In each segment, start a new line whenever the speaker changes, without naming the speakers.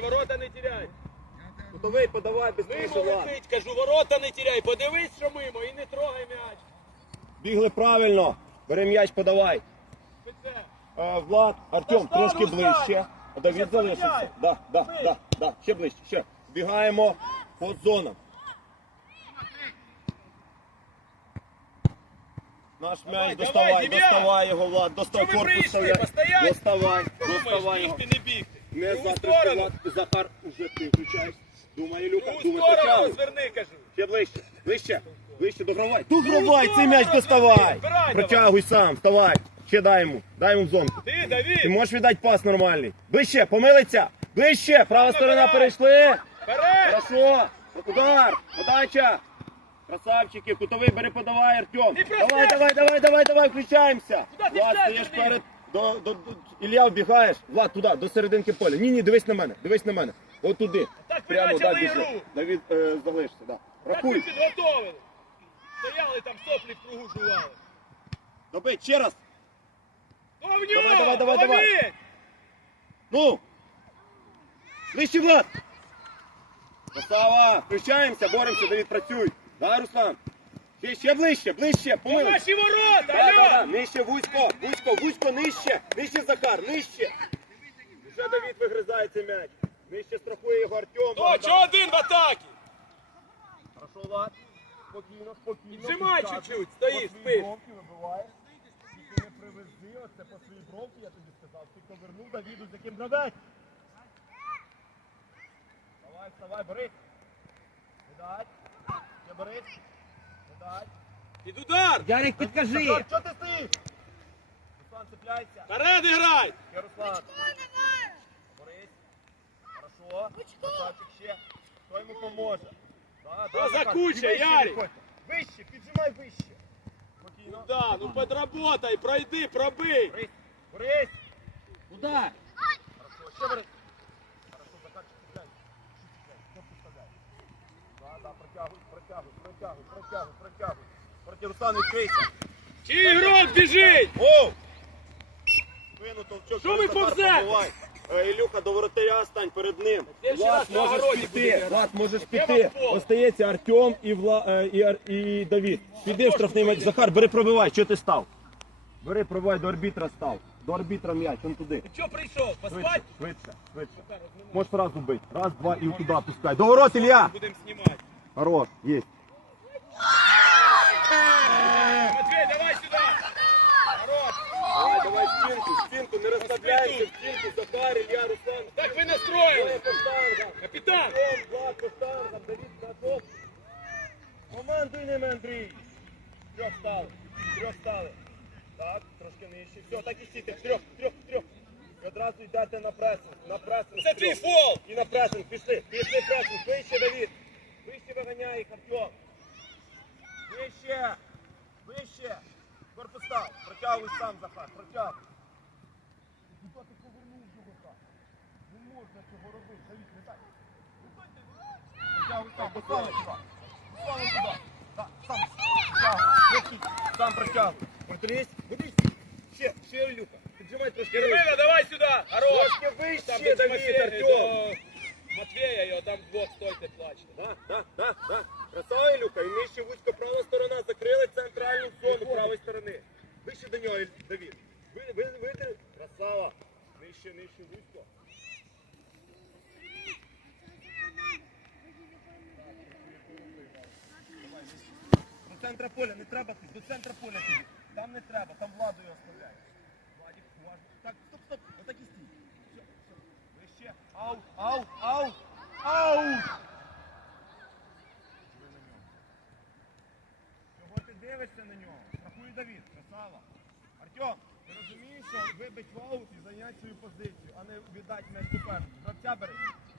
теряй, ворота не теряй.
Кутовий, подавай,
Мимо
быстріше, Влад.
летить, кажу, ворота не теряй. Подивись, що мимо, і не трогай м'яч.
Бігли правильно. Бери м'яч, подавай. Влад, Артем,
Достану,
трошки
Руслан!
ближче. Давід залишився. Да. Ще ближче, ще. Бігаємо по зонам. Наш м'яч, доставай його, Влад. Достав
Що ви
корпус,
прийшли? Постоять?
доставай
Думаєш,
його.
бігти, не бігти.
Не
Другу
завтра,
сторону.
Влад. Захар, уже ти включаєш. Думай, Ілюха,
Другу
думай,
сторону
почали.
розверни, кажу.
Ще ближче, догравай. Догравай, цей м'яч доставай.
Збирай,
Протягуй сам, вставай. Ще дай йому в зонку.
Ти,
Ти
Давід,
можеш віддати пас нормальний. Ближче, помилиться. Ближче, права сторона перейшли.
вперед.
Хорошо. Удар, подача. Красавчики, кутовий, бери, подавай, Артем.
Ти прости.
Давай, включаємося.
Куди ти
Влад,
йдеш,
стоїш
Давид?
перед, Ілля вбігаєш. Влад, туди, до серединки поля. Ні, дивись на мене. От туди.
Так ви
Прямо,
почали
біжи.
ігру.
Давід, залишся, да.
Так ви
Рахуй.
підготовили. Стояли там, соплі в кругу жували.
Добить, ще раз.
Давай.
Давай. Ну! Ближче, Влад! Красава! Включаємося, боремося, Давід, працюй! Да, Руслан? Ще ближче, помилуй!
Наші ворота,
Да.
алло!
Нижче, вузько, нижче, Захар, нижче! Вже Давід вигризає цей м'яч. Нижче страхує його Артем.
Точно, один в атакі!
Хорошо, Влад. Спокійно.
Піджимай чуть-чуть, стоїш, спиш.
Вибиваєш. Тільки не привези, оце по своїй бровці, я тобі сказав. Ти повернув Давіду, з яким гравець. Вставай, бери. Видать. Ще бери. Видать.
Під удар!
Ярик, підкажи!
Захар, чого ти стоїш? Руслан, цепляйся.
Вперед грай!
Ще Руслан. Борись. Хорошо. Красавчик ще. Хто йому поможе?
Що за
Захар,
куча,
і вище
Ярик?
виходь. Вище, піджимай вище. Спокійно.
Да, ну подработай, пройди, пробий!
Борись.
Удар!
Хорошо, ще бери. Хорошо, Захарчик, цепляй. Кнопку вставляй. Протягуй. Проти Руслана відкрийся.
Чий ігрок біжить?
Оу! Спину толчок.
Що ви
Захар,
повзете?
пробивай. Ілюха, до воротаря стань перед ним.
Следующий раз на огороді буде грати.
Влад, можеш
Я
піти.
вам пол.
Остається Артем і Давід. Піди в штрафний матч. Захар, бери, пробивай. Що ти став? Бери, пробивай, до арбітра став. До арбітра м'яч, он туди.
Ти чого прийшов? Поспать?
Швидше. Можеш одразу бити. Раз, два і туди пускай. До ворот, Ілля!
Будемо знімати.
Хорош, есть.
Матвей, давай сюди! Хорош!
Давай спинку, не розслабляйся, спинку, Захар, Ілля, Руслан.
Так ви настроїли!
По штангам.
Капітан!
Влад, по штангам, Давід, готов. Командуй ними, Андрій. Трьох стали. Так, трошки нижче. Все, так і стійте. Трьох. І одразу йдете на пресинг.
Це твій фол!
І на пресинг, пішли пресинг. Вище, Давід. Вище виганяй їх, Артем. Вище. Корпус став. Протягуй сам, Захар, протягуй. Куди ти повернув його так? Не можна цього робити, Давід, не так. Протягуй сам, Руслана туди. Так, сам протягуй. Протрись. Ще, Ілюха. Піджимай трошки.
Кирвина, давай сюди! Хорош!
Трошки вище,
Там
Давід,
Тимофей,
Артем.
до Матвея його, там двох стойте, плачте.
Да. Красава, Ілюха. І нижче вузько права сторона. Закрили центральну зону правої сторони. Вище до нього, Давід. Витри. Красава. Нижче вузько. До центра поля не треба тут. До центра поля тобі. Там не треба. Там Владу його оставляй. Владик, уважно. Так, стоп. Отак і стій. Все. Вище. Ау. Чого ти дивишся на нього? Рахує Давід, красава. Артем, ти розумієш, що вибить в аут і зайняти свою позицію, а не віддати м'яч супернику. Гравця бери.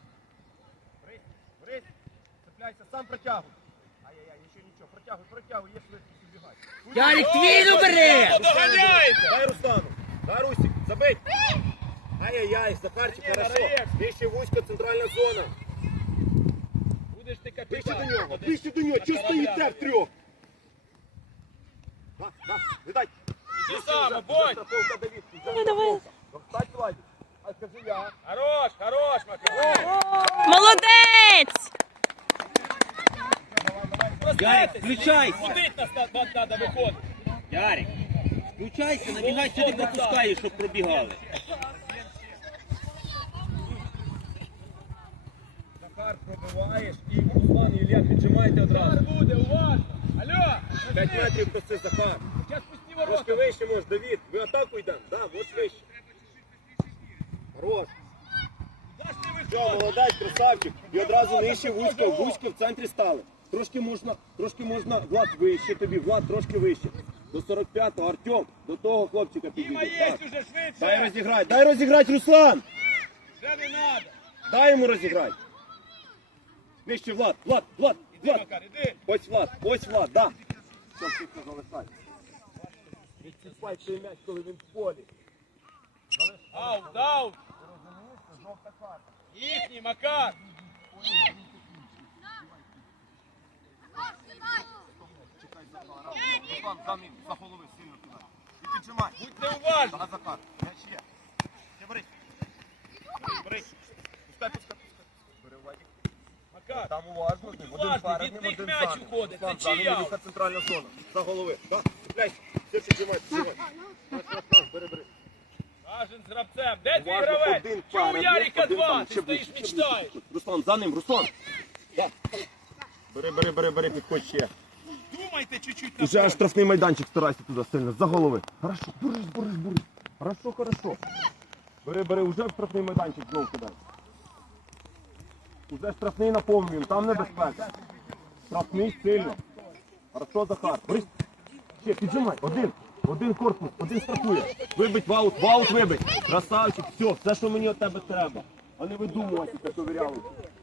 Брись. Цепляйся, сам протягуй. Ай-яй-яй, нічого. Протягуй, є швидкість убігай.
Ярик, твій бери!
Доганяйте!
Дай Руслану. Дай Русик, забить. Ай-яй-яй, Захарчик, хорошо. Нижче вузько, центральна зона.
Будеш ти капітан.
Ближче до нього, чого стоїте втрьох? Видать.
Іди сам, обонь!
Давай. Встать, Владик. А скажи я.
Хорош, Матвей! Розберетесь.
включайся.
Будить нас треба виходити.
Ярик, включайся, набігай сюди, пропускаєш, щоб пробігали.
Захар, пробиваєш і Руслан, Ілля, піджимайте одразу.
Зараз буде, уважно. Алло.
5 метрів коси, Захар.
Зараз пусті
Трошки
ворота.
вище можеш, Давід. Ви атаку йдемо? Да, ось вище. Хорош.
Даш не
Все,
виходить.
молодець, красавчик. І одразу нижче вузько в центрі стали. Трошки можна, Влад, вище тобі, Влад, трошки вище. До 45-го, Артем, до того хлопчика
Діма
підійде.
є
Так.
уже
Дай
швидше.
розіграти, Руслан!
Вже не треба.
Дай йому розіграти. Вище, Влад.
Іди, Макар, іди.
Ось Влад, да. Все, швидко залишай. Відсіпай цей м'яч, коли він в полі.
Аут. Їхній, Макар.
Руслан, за голови сильно кидай. І піджимай.
Будьте уважні.
Да, Захар, м'яч є. Ти бери. Пускай. Бери, Владик.
Макар.
Там уважно.
Уважно, від них м'яч уходить. Це чия?
Велика центральна зона. За голови. Так, цепляйся. Все, піджимай. Бери.
Важен з гравцем. Де твій
Уважно,
гравець?
один
Чому у
пар,
Ярика
один
два?
там,
Ти
ще
стоїш,
ближче,
мечтаєш.
Руслан, за ним, Руслан. Да. Бери, підходь ще.
Думайте чуть-чуть на
Уже аж
полі.
штрафний майданчик, старайся туди сильно, за голови. Хорошо, бурись. Хорошо. Бери, уже в штрафний майданчик знову кидай. Уже штрафний наповнюємо, там небезпека. Штрафний сильно. Хорошо, Захар. Борис, ще піджимай. Один корпус, один страхує. Вибить ваут вибить. Красавчик, все, що мені від тебе треба. А не видумувати, як довіряли.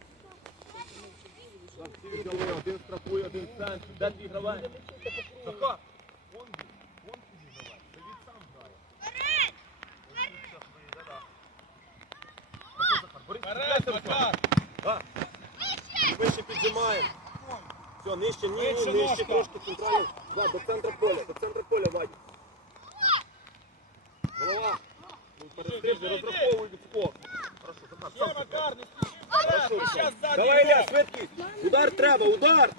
Один страхує, один центр. Де твій гравець? Захар.
Вперед, Макар.
Да. Вище піджимаємо. Все, нижче,
Вище
нижче
ножка.
трошки центрально. Влад, до центра поля, Вадик. Голова. Перестрибни, розраховуй від скок. Хорошо, Захар,
Є,
сам
Макар, не спіши вперед.
Хорошо.
Ми щас ззаді
Давай, Ілля,
йдемо.
швидкість. Удар треба, удар.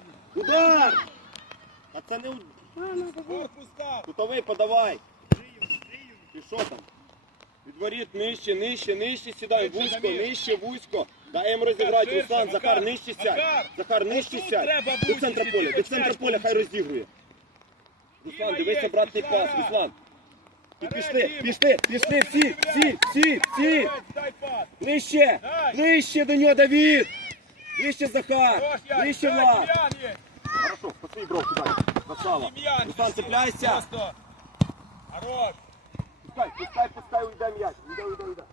А це не
Корпус став.
кутовий, подавай. І що там? Відворіт нижче, сідай, вузько. Дай їм розіграти,
Ширше,
Руслан,
Макар.
Захар, нижче сядь.
Макар.
Захар, нижче
Отут
сядь.
треба
До
бути,
центра
щоб
поля,
ти
до центра
м'яч
поля, хай розігрує. Руслан,
Діма
дивися,
є,
обратний
пішла
пас,
гра.
Руслан. І
Вперед,
пішли, всі.
Дай пас.
Нижче,
Дай.
нижче до нього, Давід. Нижче, Захар,
Хорош, Ярик,
нижче,
дай,
Влад.
Дем'ян є.
Хорошо, пошли, бров, кидай. Красава.
Дем'ян,
Руслан,
пішов.
цепляйся.
Просто. Хорош.
Пускай, уйде м'яч. Уйде.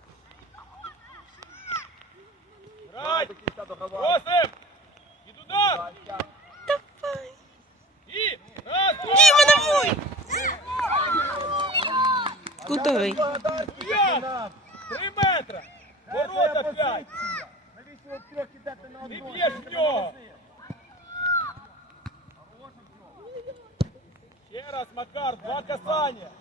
Грай.
До кінця догравай.
Просим. Під удар. І. Раз, два.
Діма, давай! Кутовий.
П'ять. 3 метри. Ворота 5. Ти б'єш в нього. Ще раз, Макар, 2 касання.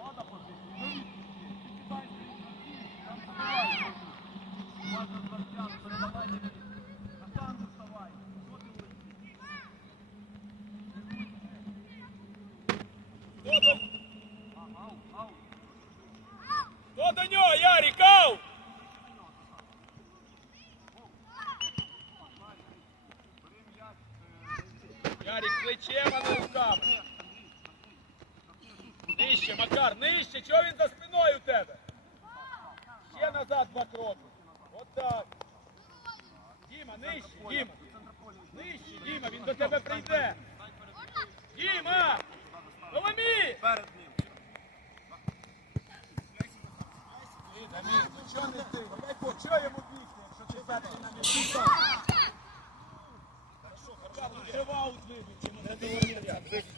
Хто до нього, Ярик, аут! Ярик, плечем, а не руками. Нижче, Макар, нижче. Чого він за спиною у тебе? Ще назад 2 кроки. Отак. Діма, нижче, Діма. Нижче, Діма, він до тебе прийде. Діма! Соломій!
Перед ним.
Чого не ти? Чого йому бігти, якщо ти перший на місці? Аут вибив, чи не договорився.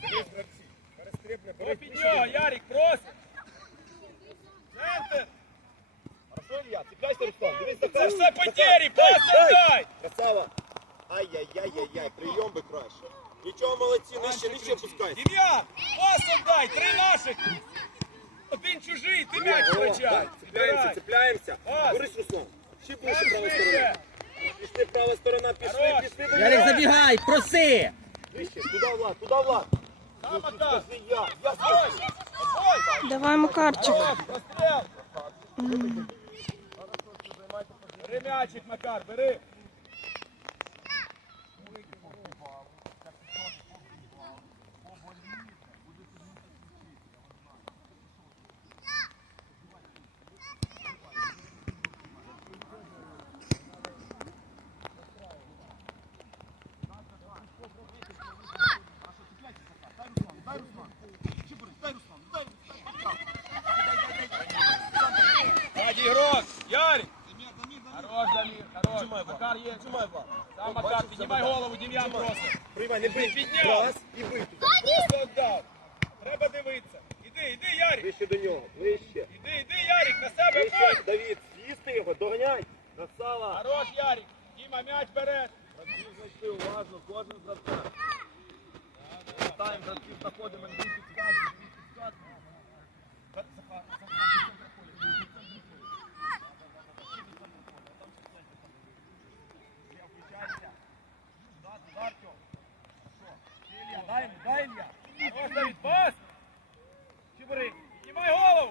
Ой, під нього, Ярик, просить. Центр.
Хорошо, Ілля, цепляйся, Руслан. Дивись,
Це
Захар.
все потері, пас дай.
Красава. Ай-яй-яй-яй, прийом би краще. Нічого, молодці, нижче опускайся.
Дем'ян, пас дай, 3 наших. Один чужий, ти м'яч втрачай.
Цепляємося.
Пас.
Борис, Руслан. Ще ближче
Там
права сторона.
швидше.
Пішли, права сторона,
Хорош.
пішли до
Ярик,
нього.
забігай, проси!
Вище, туди, Влад, туди, Влад.
Сам
Ну,
Макар.
скажи я
Отбой!
скажу.
Отбой!
Давай, Макарчик.
Хорош, прострел! Бери м'ячик, Макар, бери! Сзади игрок! Ярик! Хорош, Дамир, хорош! Макар есть! Сам Макар, піднімай голову, Дем'ян просить!
Приймай, не бий.
Підняв.
Раз і бий туди.
Просто віддав! Треба дивитися! Іди, Ярик!
Ближче до нього, ближче.
Іди, Ярик, на себе
Ближче,
бой!
Давид, з'їсти його, доганяй. Красава.
Хорош, Ярик! Діма, м'яч береш!
Гравців знайшли, уважно, кожен з гравця. Ставим гравців, знаходимо, не підказуємо, не підказуємо. Дай, Илья.
Хорош, Давид, пас! Чебурик, піднімай голову!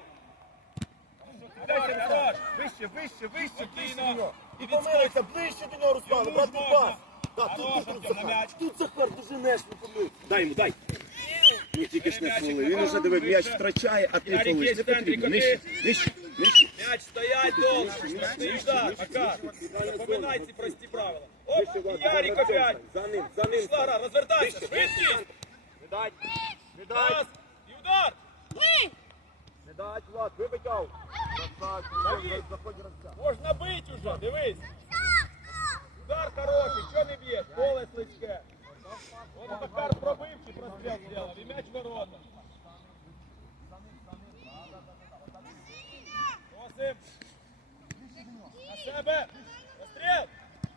Хорош!
Вище, ближче
Спокійно.
до нього. І
І
помилився, ближче до нього, Руслан,
Йому
брати
ж
пас.
можна.
Так,
Хорош,
тут
Артем, на м'яч.
Захар, тут Захар, доженеш, не помилився. Дай йому, дай. Ну тільки ж не
М'ячик
фоли, він
Макар,
уже диви, м'яч
вище.
втрачає, а ти
Ярик
фолиш,
є
не
в центрі,
потрібно.
коти.
Нижче.
М'яч стоять довго! Страшний удар, Макар! Запам'ятай ці прості правила. Оп, і Ярик опять!
За ним.
Пішла гра, розвертайся, швидкість!
Не дать, не
Пас!
дать,
І удар!
не дать, Влад, вибитяв.
Давид.
Заходь гравця.
Можна бить уже, дивись! Удар хороший, що не б'єш? Поле слизьке. От Макар пробив чи простріл зробив, і м'яч в ворота. Просим. На себе. Постріл.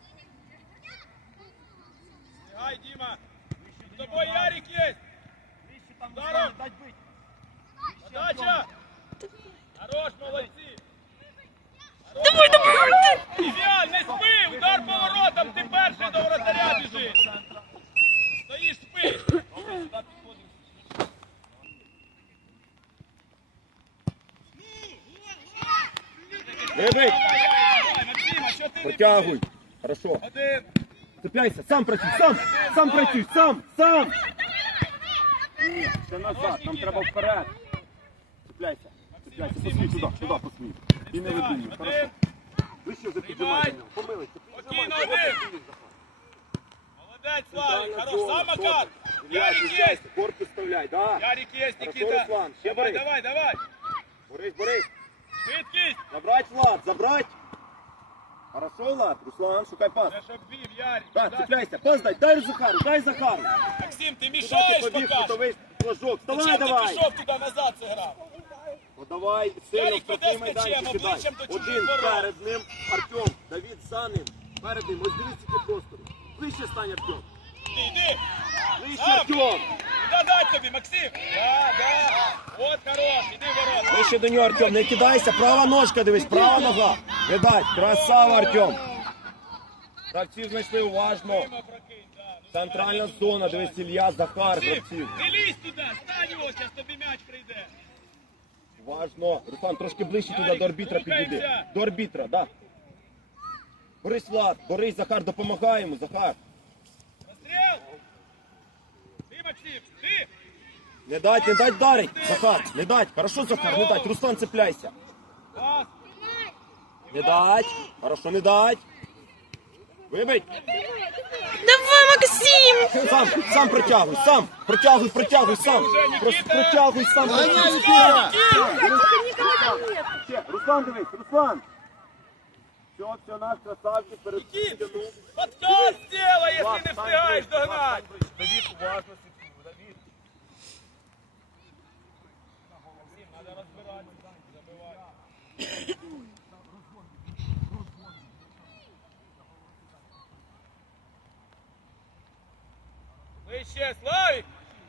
Бігай, Діма. З тобою Ярик є. Ударом. Подача. Хорош, молодці.
Давай, давай!
Ідеально, спи! Удар по воротам, ти перший до воротаря біжиш! Стоїш, спиш! Добре, сюди підходиш.
Вибить,
Давай, Максима, що ти не
потягуй.
біжиш?
Хорошо.
Один.
Цепляйся, сам працюй, сам працюй, сам. Ні, ще назад, нам треба вперед. Цепляйся, посмій туди, посмій. І не видумуй, хорошо.
Один.
Вище вже піджимай. Помилися,
Спокійно, один. Молодець, Славик, хорош, сам Макар! Ярик є!
Корпус вставляй, да.
Ярик є,
Хорошо,
Нікіта!
Руслан, ще
Давай,
бери.
давай!
Борис.
Швидкість!
Забрать, Влад, забрать. Хорошо, Влад, Руслан, шукай пас.
Це ж обвів, Ярик!
Так,
Туди.
цепляйся, пас дай Захару.
Максим, ти
Куди
мішаєш
ти побіг,
поки!
кутовий флажок,
Зачем
вставай
ти
давай.
пішов туди назад зіграв?
Подавай сильно
Ярик,
в штрафний
куди з м'ячем?
майданчик кидай.
Обличчям до чужих
Один
ворот.
перед ним, Артем, Давид за ним. Перед ним, ось дивіться який простор. Ближче стань, Артем.
Іди!
Ближче,
Сам.
Артем.
Куди дать тобі, Максим? Да. От хорош, іди в ворота.
Ближче до нього, Артем, не кидайся, права ножка, дивись, права нога. Видать, красава, Артем. Гравців знайшли уважно.
Дима прокинь, да. Ну,
Центральна зона, дивись, Ілля, Захар,
Максим,
гравців.
не лізь туди, стань ось, зараз тобі м'яч прийде.
Уважно. Руслан, трошки ближче туди до арбітра підійди.
рухаємося.
До арбітра, да. Борис, Влад, Борис, Захар, допомагай йому, Захар.
Постріл! Ти, Максим, ти!
Не дать вдарить, Захар, не дать. Хорошо, Захар, не дать. Руслан, цепляйся.
Пас!
Не дать. Хорошо, не дать. Вибить.
Давай, Максим!
Сам протягуй, сам. Протягуй, сам. Просто протягуй сам. Ще, Руслан, дивись, Руслан. Все, наш красавчик перед
Кіт,
стіну.
подкат сделай, якщо
Влад,
не
стань
встигаєш
ближче, Влад,
догнати.
стань ближче. Давид, уважно слідкуй, Давид.
Максим, треба розбиратися, забивай. Вище, Славік!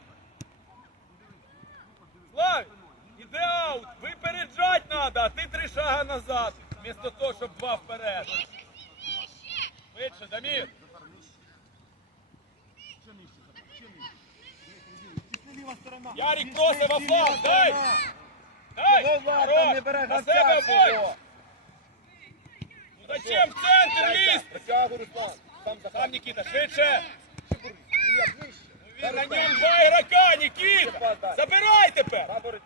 Славік! Іде аут! Випереджать треба, а ти 3 шага назад, вместо того, щоб 2 вперед. Швидше, Дамір!
Ліва сторона.
Ярик просить во фланг, дай! Дай!
Ну, ладно, не бере
На
гравця
себе бой!
свого.
Ну зачем в центр лізти?
Притягуй, Руслан. Сам
Сам, Никита, швидше!
Ілля, ближче.
Він на ньому два ігрока, Никита! Забирай тепер!
Баборить.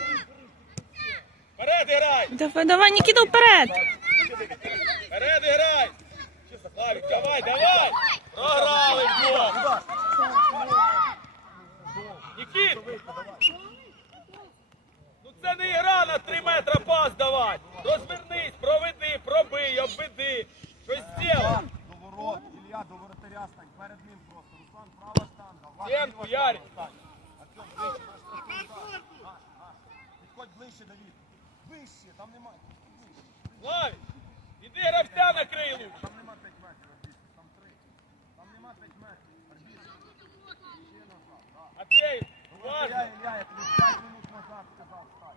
Вперед грай!
Давай, давай, Нікіта, вперед.
Вперед грай! Славик, давай, давай! Програли вдвох! Нікіт! Ну це не гра на 3 метри пас давати! Розвернись, проведи, пробий, обведи! Щось зробив!
До ворот. Ілля, до воротаря стань. Перед ним просто. Руслан, права штанга. Влад,
Стенку,
ліва
Ярик.
штанга. Артем, ближче. Наш удар. Підходь ближче, Давид. Вище, там немає.
Славик! Іди гравця накрий лучше!
Там нема 5 метрів, арбітр, там 3. Там нема 5 метрів, арбітр. Ще назад, так.
Матвей,
Ілля,
уважно!
Ілля, я тобі 5 минут назад сказав, встань.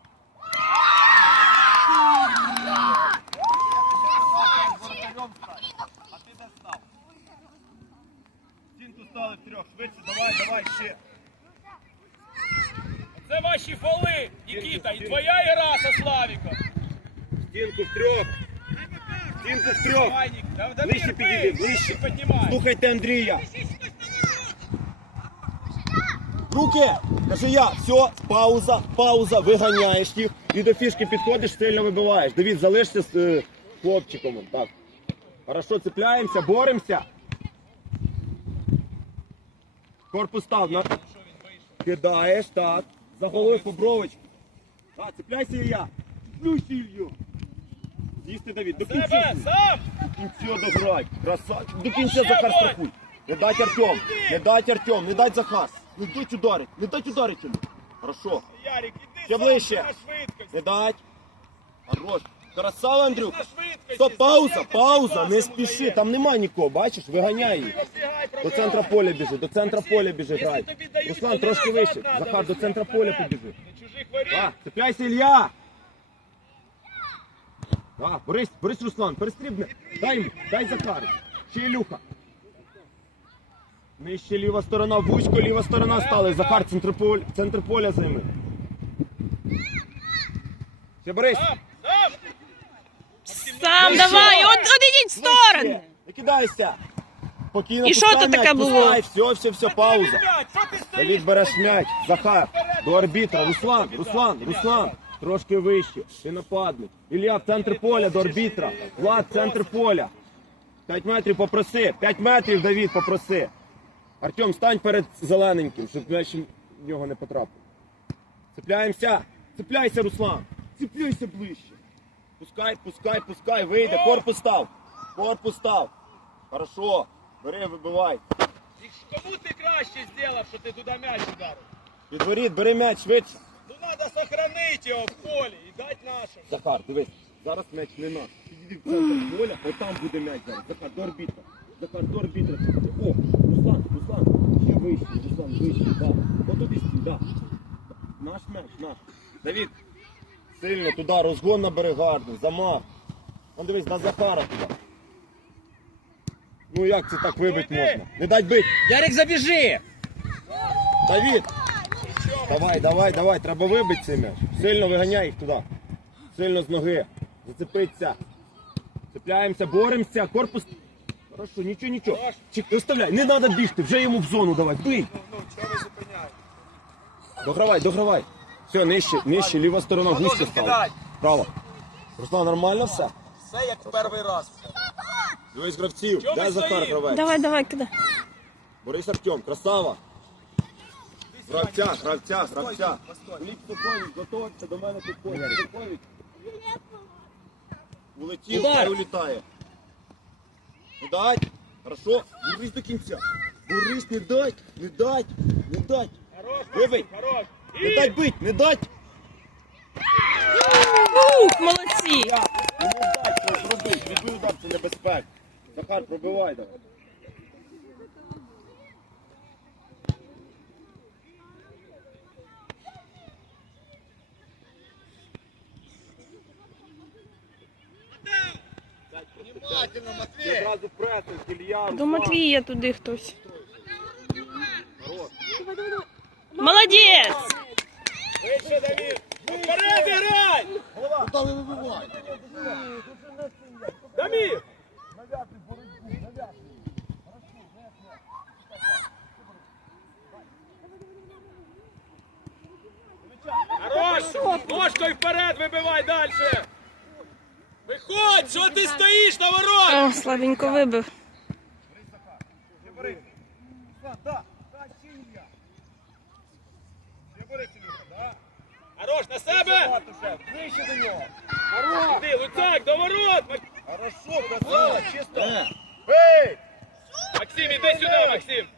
Воротарем стань, а ти де став? Стінку стали втрьох, швидше, давай, ще.
Це ваші фоли, Нікіта, і твоя гра со Славіком!
Стінку втрьох. Стінку втрьох.
Давай, Нік, да
Ближче підійди, ближче.
Піднімай!
Слухайте Андрія. Руки! Кажи я, все, пауза, виганяєш їх і до фішки підходиш, сильно вибиваєш. Давід, залишся з хлопчиком. Так. Хорошо, цепляємося, боремося. Корпус став. Кидаєш, так. За голову по бровочку. Так, цепляйся, Ілля. Цеплюйся, Ілью. З'їсти, Давід, до кінця.
Себе, сам!
До кінця дограй. Красавчик. До кінця Захар страхуй. Не дать Артем. Не дать Захар. Не дать ударить. Іллю. Хорошо.
Ярик, іди
Ще
сам,
ближче.
на швидкості.
Не дать. Хорош. Красава, Андрюк.
На швидкості.
Стоп, пауза. Не спіши. Там нема нікого, бачиш? Виганяй їх. До центра поля біжи, грай. Руслан, трошки вище. Захар, до центра поля побіжи.
На чужих воріт.
Так, цепляйся, Ілля. Так, Борис, Руслан, перестрібне. Дай Захару. Ще Ілюха. Нижче ліва сторона, вузько ліва сторона стали. Захар, центр поля займи. Ще Борис.
Сам!
Сам, давай, одійдіть в сторону.
Не кидайся. Спокійно,
І що
пускай
то таке
м'яч,
було?
пускай. Все, пауза. Давід, береш м'яч. Захар, до арбітра. Руслан. Трошки вище. Ти нападник. Ілля, в центр поля до арбітра. Влад, центр поля. 5 метрів попроси. 5 метрів, Давід, попроси. Артем, стань перед зелененьким, щоб м'яч в нього не потрапив. Цепляємося. Цепляйся, Руслан. Цепляйся ближче. Пускай. Вийде. Корпус став. Хорошо. Бери, вибивай.
І кому ти краще зробив, що ти туди м'яч ударив?
Під воріт, бери м'яч швидше.
Ну треба сохранити його в полі і дати нашим.
Захар, дивись, зараз м'яч не наш. Підійди в центр поля, отам буде м'яч зараз. Захар, до арбітра. О, Руслан, ще вище, да. Отут і стій, да. Наш м'яч, наш. Давід, сильно туди, розгон набери гарний, замах. Вон дивись, на Захара туди. Ну як це так вибити можна? Не дать бить.
Ярик, забіжи!
Давід! Давай, треба вибити цей м'яч. Сильно виганяй їх туди. Сильно з ноги. Зацепиться. Цепляємося, боремося. Корпус. Хорошо, нічого. Виставляй, не треба бігти, вже йому в зону давай. Бий.
Ну, чого ви зупиняєте?
Догравай. Все, нижче, ліва сторона густо стала. Право. Руслан, нормально все?
Все як в перший раз.
Дивись гравців.
Чого
Де
ми
Захар
стоїмо?
гравець?
Давай, кидай.
Борис Артем, красава. Гравця. Ліп Сухович, готовиться, до мене підходить. Сухович. Улетів,
Удар.
хай улітає. Не дать. Хорошо. Борис до кінця. Борис, не дать.
Хорош,
Вибий.
хорош.
Не дать бить, не дать.
Ух, молодці.
Не дать, що зробити. Відбив удар, це небезпека. Захар, пробивай давай.
Внимательно, Матвей.
Одразу пресинг, Ілля,
До
Руслан.
Матвія туди хтось.
Хорош.
Молодець!
Вище, Давид! Вперед грай!
Куда ви вибиваєте?
Дамір! Хорош! Ножкою вперед вибивай далі! Виходь! Що ти стоїш на ворот?
О, слабенько вибив.
Хорош, на себе!
Ближче до нього.
Іди, Луцак, до ворот!
Хорошо, красава, чисто. Ей!
Максим, іди сюди, Максим!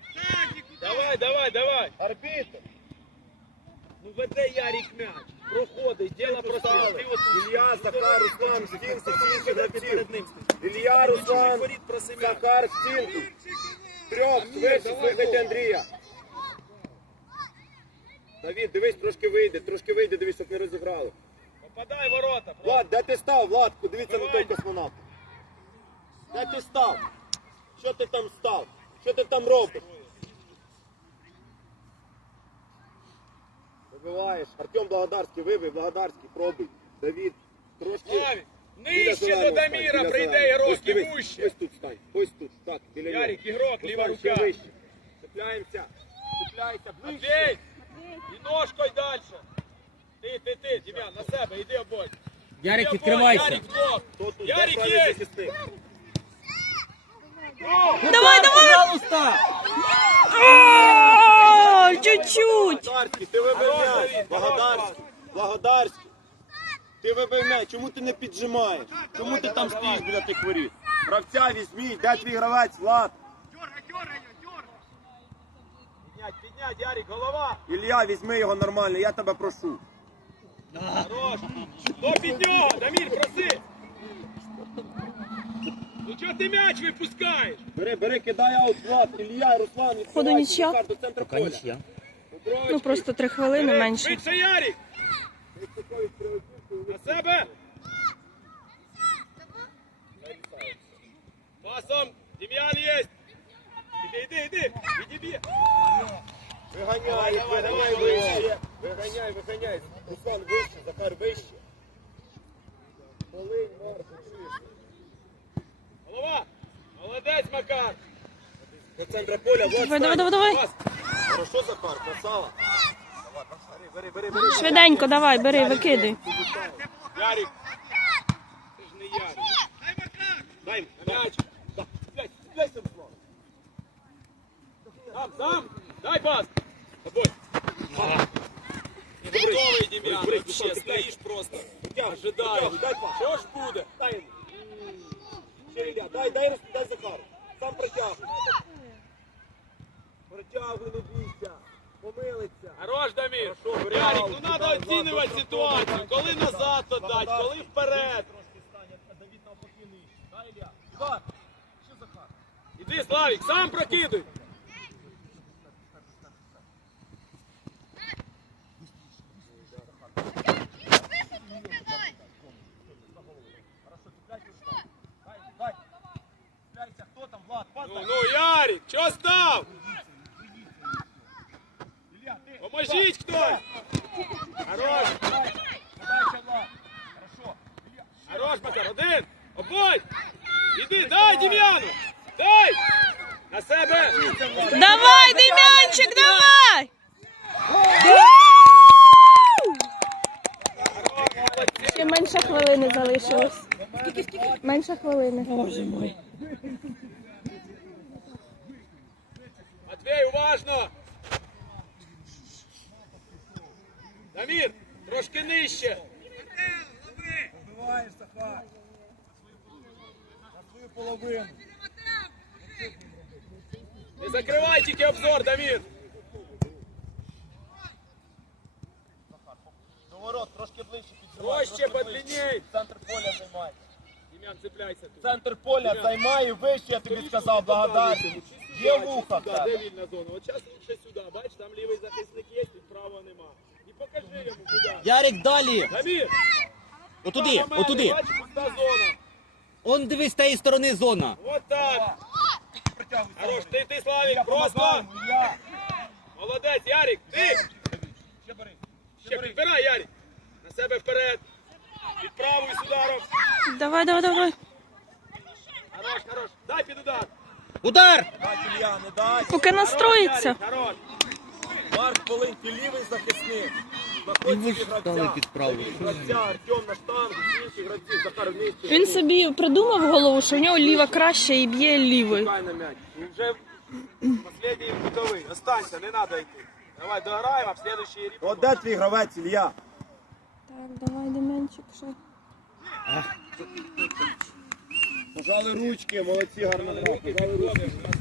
Давай!
Арбітр.
Ну веде Ярик м'яч. Проходить, діло
Стали.
просте.
Ілля, Захар, Руслан, стінку, стінку гравців. Ілля, Руслан, Захар, стінку. Трьох, швидше, слухайте Андрія. Давід, дивись, трошки вийде, дивись, щоб не розіграли.
Попадай в ворота.
Влад, де ти став, Влад? Подивіться на той космонавт. Де ти став? Що ти там став? Що ти там робиш? Вибиваєш. Артем Благодарський, вибив, Благодарський, пробуй. Давід, трошки.
Славік,
Біля
нижче
зеленого
до
стань,
Даміра
біля
прийде
зеленого.
ігрок,
Ось дивись,
імуще.
ось тут стань, ось тут, так, біля нього.
Ярик, ігрок, ліва
Руслан, ще
рука.
вище. Цепляємося, ближче.
Матвій, і ножкою далі. Ти, Дем'ян, на себе, іди обой.
Ярик,
Іди обой,
відкривайся.
Ярик, стоп.
Хто тут?
Ярик
Де правий
є.
захисник?
Давай!
Пожалуйста!
О, чуть-чуть!
Благодарський, ти вибив м'яч. Благодарський. Ти вибив м'яч. Чому ти не піджимаєш? Чому ти там стоїш біля тих воріт? Гравця візьміть, де твій гравець, Влад?
Піднять, Ярик, голова.
Ілля, візьми його нормально, я тебе прошу.
Хорош. Хто під нього? Дамір, проси. Ну чого ти м'яч випускаєш?
Бери, кидай аут, Влад, Ілля, Руслан,
Ходу
відкривайте,
нічия.
Захар, до центру
Пока
поля.
нічия.
Ну просто 3 хвилини менше.
Швидше, Ярик. На себе. Пасом. Дем'ян є. Іди. Відіб'є.
Виганяй, їх,
Давай,
виганяй
давай,
вище. Виганяй. Руслан, вище, Захар, вище. Полинь, Марк, чуєш?
Голова. Молодець, Макар.
До центра поля, Влад,
Давай.
Пас.
Хорошо, Захар, красава. Бери.
Швиденько, давай, бери, викидай.
Ярик. Це ж не Ярик.
Дай,
М'яч. Цепляйся, Руслан. Сам. Дай пас. Тобой. Готовий, Дем'ян. Вообще, стоїш просто. Ожидаєш.
Дай пас.
Що ж буде?
Дай йому. Ще Ілля, дай Захару. Сам протягуй. Протягуй, не бійся. Помилиться.
Хорош, Дамір.
Хорошо, бери
Ярик,
аут.
ну треба оцінювати ситуацію. Коли назад дати, коли вперед. Іди, Славік, сам прокидуй. Ну, Ярик, чого став? Поможіть хтось. Хорош. Хорош, Макар, один. Обой. Іди, дай Дем'яну. Дай. На себе.
Давай, Дем'янчик, давай! Ще менше хвилини залишилось. Менше хвилини. Боже мой.
Матвій, уважно. Дамір, трошки нижче.
Вбиваєш, Захар. На свою половину.
Не закривай тільки обзор, Дамір.
До ворот, трошки ближче піджимай.
Проще, подлинней.
Центр поля займай.
Дем'ян, цепляйся тут.
Центр поля займай і вище, я тобі сказав, благодарний. Є вуха в
Де
тебе.
вільна зона? От зараз лучше сюди, бачиш, там лівий захисник є, тут правого нема. І покажи йому куди.
Ярик, далі!
Дамір,
Отуди,
право мене,
отуди.
бачиш, пуста зона.
Он дивись з тієї сторони зона.
От так.
Протягуй.
Хорош, ти, Славік, просто.
Я.
Молодець, Ярик, ти!
Ще бери.
Ще підбирай, Ярик. На себе вперед. Під правою з ударом.
Давай, давай, давай.
Хорош, хорош. Дай під удар.
Удар!
Дай, Ілля, не дай.
Поки настроїться.
Ярик, хорош.
Марк Полинький, лівий захисник.
І
Знаходь
ви
собі
ж стали
гравця.
під правою.
Гравця, Артем на штангу, інші гравці, Захар вниз.
Він собі придумав в голову, що в нього ліва краще і б'є лівою.
Шукай на м'яч. Він вже останній кутовий. Останься, не треба йти. Давай, дограємо, а в следующий рік.
От де твій гравець, Ілля?
Так, давай, Дем'янчик, ще.
Пожали ручки, молодці, гарно грав. Пожали ручки.